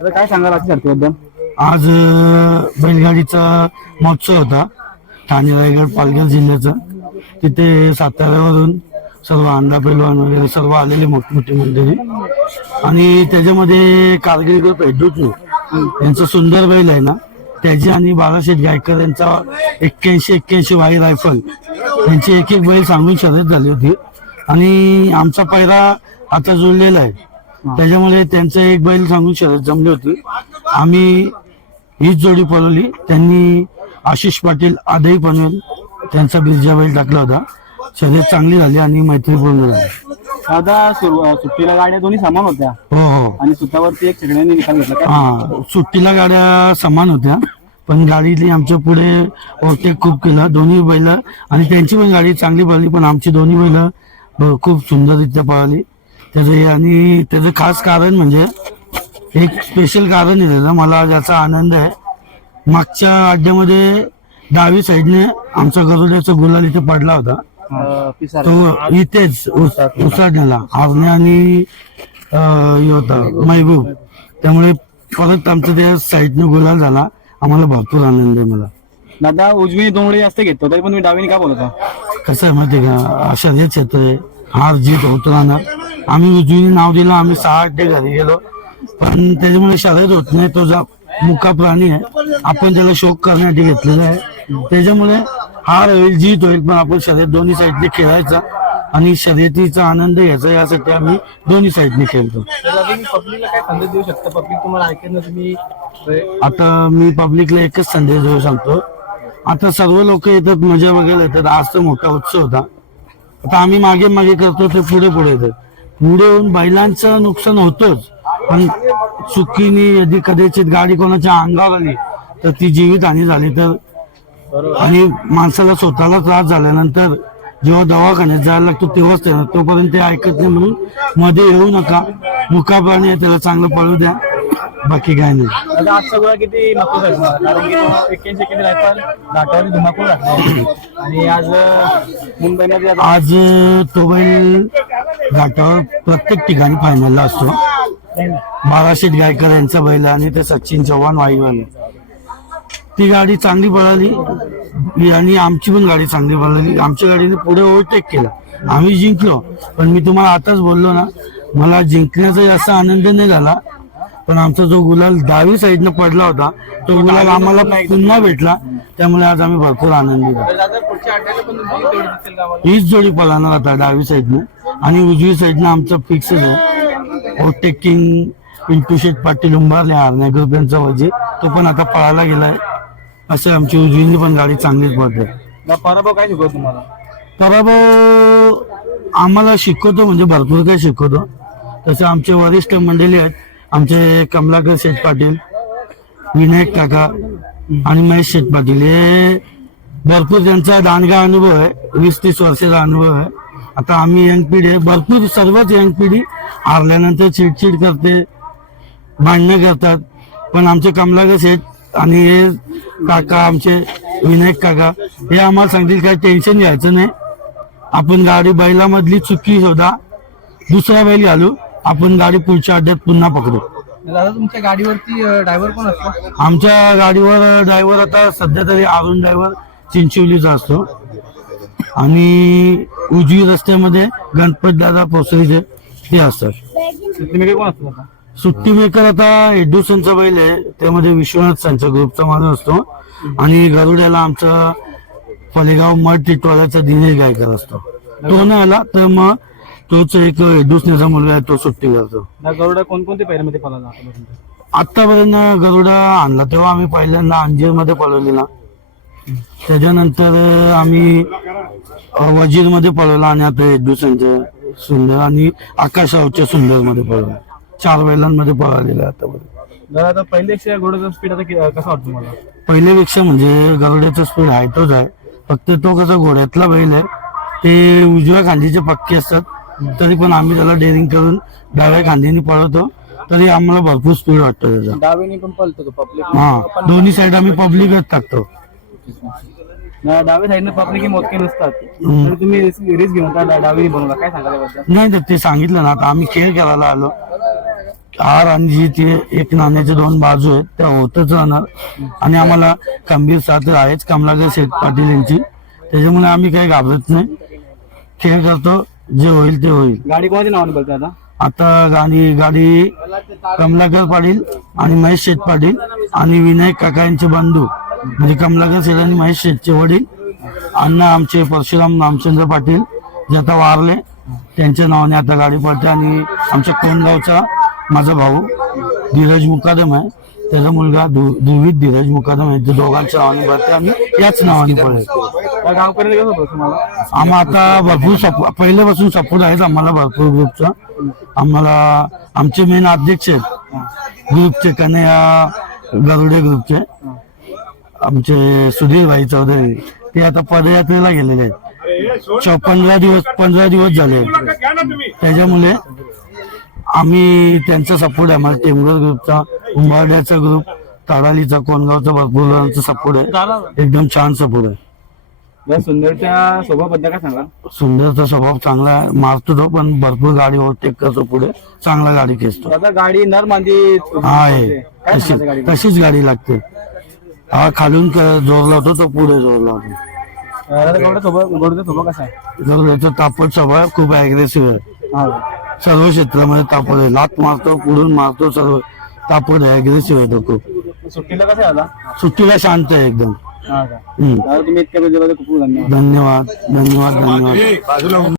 आता काय सांगाल आजच्या शर्तीबद्दल आज बैलगाडीचा महोत्सव होता. ठाणे रायगड पालघर जिल्ह्याचा. तिथे साताऱ्यावरून सर्व अंडा पैलवान वगैरे सर्व आलेले मोठमोठे मंडळी. आणि त्याच्यामध्ये कारगिल ग्रुप एडूटू यांचं सुंदर बैल आहे ना. त्याची आणि बाळाशेठ गायकर यांचा एक्क्याऐंशी एक्क्याऐंशी वाई रायफल. यांची एक एक बैल सांगून शर्यत झाली होती. आणि आमचा पैरा आता जुळलेला आहे. त्याच्यामुळे त्यांचं एक बैल सांगून शर्यत जमली होती. आम्ही हीच जोडी पळवली. त्यांनी आशिष पाटील आदही पनवेल त्यांचा बिरजा बैल टाकला होता. शर्यत चांगली झाली आणि मैत्रीपूर्ण झाली. दादा सुरु- सुट्टीला गाड्या दोन्ही समान होत्या. हो हो. आणि सुतावरती एक सगळ्यांनी निकाल घेतला काय हा सुट्टीला गाड्या समान होत्या. पण गाडीतली आमच्या पुढे ओव्हरटेक खूप केला. दोन्ही बैल आणि त्यांची पण गाडी चांगली पळाली पण आमची दोन्ही बैल खूप सुंदररित्या पळाली. त्याचं आणि त्याचं खास कारण म्हणजे एक स्पेशल कारण आहे त्याचं. मला ज्याचा आनंद आहे. मागच्या अड्ड्यामध्ये डावी साईडने आमचा गरुड्याचा गुलाल इथे पडला होता. तो इथेच उस- उसाडण्याला आरणे आणि हे होता महबूब त्यामुळे परत आमचं त्या साईडनं गुलाल झाला. आम्हाला भरपूर आनंद आहे मला. दादा उजवीने दोन वेळी जास्त घेतो तरी पण तुम्ही डावीने का बोलता कसं आहे माहिती का? अशा हेच आहे हार जीत होत राहणार आम्ही उजवीने नाव दिलं आम्ही सहा अड्डे घरी गेलो. पण त्याच्यामुळे शर्यत होत नाही तो जा मुका प्राणी आहे आपण त्याला शोक करण्यासाठी घेतलेला आहे. त्याच्यामुळे हार होईल जीत होईल पण आपण शर्यत दोन्ही साईडने खेळायचा आणि शर्यतीचा आनंद घ्यायचा यासाठी आम्ही दोन्ही साईडने खेळतो. आता मी पब्लिकला एकच संदेश देऊ सांगतो. आता सर्व लोक येतात मजा बघायला येतात. आज तर मोठा उत्सव होता. आता आम्ही मागे मागे करतो ते पुढे पुढे येतात पुढे येऊन बैलांचं नुकसान होतंच. पण चुकीने यदि कदाचित गाडी कोणाच्या अंगावर आली तर ती जीवित हानी झाली तर आणि माणसाला स्वतःला त्रास झाल्यानंतर जेव्हा दवाखान्यात जायला लागतो तेव्हाच त्यानं तोपर्यंत ते ऐकत नाही म्हणून मध्ये येऊ नका. मुकाप्राणी त्याला चांगलं पळू द्या. बाकी काय नाही. दादा आजचा गोळा किती नको कारण की एक्क्याऐंशी एक्क्याऐंशी रायफल घाटावर धुमाकूळ आणि आज मुंबईमध्ये आता आज तो बैल घाटावर प्रत्येक ठिकाणी फायनलला असतो. बाराशेठ गायकर यांचा बैल आणि ते सचिन चव्हाण वाईवाले. ती गाडी चांगली पळाली. आणि आमची पण गाडी चांगली पळाली. आमच्या गाडीने पुढे ओव्हरटेक केला. आम्ही जिंकलो. पण मी तुम्हाला आताच बोललो ना मला जिंकण्याचा जास्त आनंद नाही झाला. पण आमचा जो गुलाल डावी साईडनं पडला होता तो गुलाल आम्हाला पुन्हा भेटला. त्यामुळे आज आम्ही भरपूर आनंदी हीच जोडी पळणार आता डावी साईडनं. आणि उजवी साईडनं आमचं फिक्सच आहे. ओटेकिंग पिंटू शेठ पाटील उंबारले हारण्या ग्रुप यांचा वजीर. तो पण आता पळायला गेलाय. असं आमची उजवीने पण गाडी चांगलीच पळते. दा पराभव काय शिकवतो तुम्हाला? पराभव आम्हाला शिकवतो म्हणजे भरपूर काही शिकवतो. तसं आमचे वरिष्ठ मंडळी आहेत. आमचे कमलाकर शेठ पाटील विनायक काका आणि महेश शेठ पाटील. हे भरपूर त्यांचा दानगा अनुभव आहे. वीस तीस वर्षाचा अनुभव आहे. आता आम्ही यंग पिढी आहे. भरपूर सर्वच यंग पिढी हारल्यानंतर चिडचिड करते भांडणं करतात. पण आमचे कमलाकर शेठ आणि हे काका आमचे विनायक काका हे आम्हाला सांगतील काय टेन्शन घ्यायचं नाही. आपण गाडी बैलामधली चुकी शोधा. दुसरा बैल घालू. आपण गाडी पुढच्या अड्ड्यात पुन्हा पकडू. दादा तुमच्या गाडीवरती ड्रायव्हर कोण असतो? आमच्या गाडीवर ड्रायव्हर आता सध्या तरी अरुण ड्रायव्हर चिंचवलीचा असतो. आणि उजवी रस्त्यामध्ये गणपत दादा पोसरीचे ते असतात. कोण असतो सुट्टी मेकर आता एडुसनचा बैल आहे. त्यामध्ये विश्वनाथ संचा ग्रुपचा माणूस असतो. आणि गरुड्याला आमचा फलेगाव मठ टिटवाल्याचा दिनेश गायकर असतो. तो नाही आला तर मग तोच एक एडुसण्याचा मुलगा आहे तो सुट्टी करतो गरुडा कोणकोणत्या पैरामध्ये पळाला आतापर्यंत? आतापर्यंत गरुडा आणला तेव्हा आम्ही पहिल्यांदा अंजीरमध्ये पळवलेला त्याच्यानंतर आम्ही वजीरमध्ये पळवला आणि आता एडुसनच्या सुंदर आणि आकाशावच्या सुंदरमध्ये पळवला. चार बैलांमध्ये पळालेला आतापर्यंत. दादा आता पहिल्यापेक्षा घोड्याचा स्पीड आता कि- कसा वाटतो मला पहिल्यापेक्षा म्हणजे गरुड्याचा स्पीड आहे तोच आहे. फक्त तो कसा घोड्यातला बैल आहे. ते उजव्या खांदीचे पक्के असतात. तरी पण आम्ही त्याला डेअरिंग करून डाव्या खांदीने पळवतो. तरी आम्हाला भरपूर स्पीड वाटतो त्याचा. डावीने पण पळतो तो पब्लिक हा दोन्ही साईड आम्ही पब्लिकच टाकतो. डावी साईडनं पब्लिक ही मोजके नसतात. तर तुम्ही रिस्क घेऊन त्या डावीने बनवला? काय सांगा त्याबद्दल नाही तर ते सांगितलं ना आता आम्ही खेळ करायला आलो. हार आणि जी ती एक नाण्याचे दोन बाजू आहेत त्या होतच राहणार. आणि आम्हाला खंबीर साथ आहेच कमलाकर शेठ पाटील यांची. त्याच्यामुळे आम्ही काही घाबरत नाही. खेळ करतो. जे होईल ते होईल. गाडी कोणाच्या नावाने बोलते आता? आता गाडी गाडी कमलाकर पाटील आणि महेश शेठ पाटील आणि विनायक काका यांचे बंधू. म्हणजे कमलाकर शेठ आणि महेश शेठचे वडील. अण्णा आमचे परशुराम रामचंद्र पाटील जे आता वारले त्यांच्या नावाने आता गाडी पडते आणि आमच्या कोणगावचा माझा भाऊ धीरज मुकादम आहे. त्याचा मुलगा ध्रुवीत धीरज मुकादम आहे. दोघांच्या नावाने पडते आम्ही. याच नावाने पडेल. त्या गावपर्यंत कसं होतं तुम्हाला? आम्हा आता भरपूर सपो पहिल्यापासून सपोर्ट आहेत आम्हाला भरपूर ग्रुपचा आम्हाला आमचे मेन अध्यक्ष आहेत. ग्रुपचे कन्हैया गरुडे ग्रुपचे आमचे सुधीर भाई चौधरी ते आता पदयात्रेला गेलेले आहेत. चौ- पंधरा दिवस पंधरा दिवस झाले त्याच्यामुळे आम्ही त्यांचा सपोर्ट आहे. आम्हाला टेमगर ग्रुपचा उंबाड्याचा ग्रुप ताडालीचा कोणगावचा भरपूर जणांचा सपोर्ट आहे एकदम छान सपोर्ट आहे या सुंदरच्या स्वभावाबद्दल काय सांगा सुंदरचा स्वभाव चांगला आहे. मारतो तो पण भरपूर गाडी ओव्हरटेक करतो पुढे. चांगला गाडी खेचतो. आता गाडी नर मांदी हा आहे काय तशी सांगायचं गाडी तशीच गाडी लागते. हा खालून क- जोर लावतो तो पुढे जोर लावतो गौडा सोबत गौडचा स्वभाव कसा आहे? जर तापट स्वभाव खूप अग्रेसिव्ह आहे. हा. सर्व क्षेत्रामध्ये तापट आहे. लात मारतो पुढून मारतो सर्व. तापट आहे अग्रेसिव्ह आहे तो खूप. सुट्टीला कसं आला? सुट्टीला शांत आहे एकदम. हा का? हम्म. दादा तुम्ही इतक्या खूप धन्यवाद. धन्यवाद धन्यवाद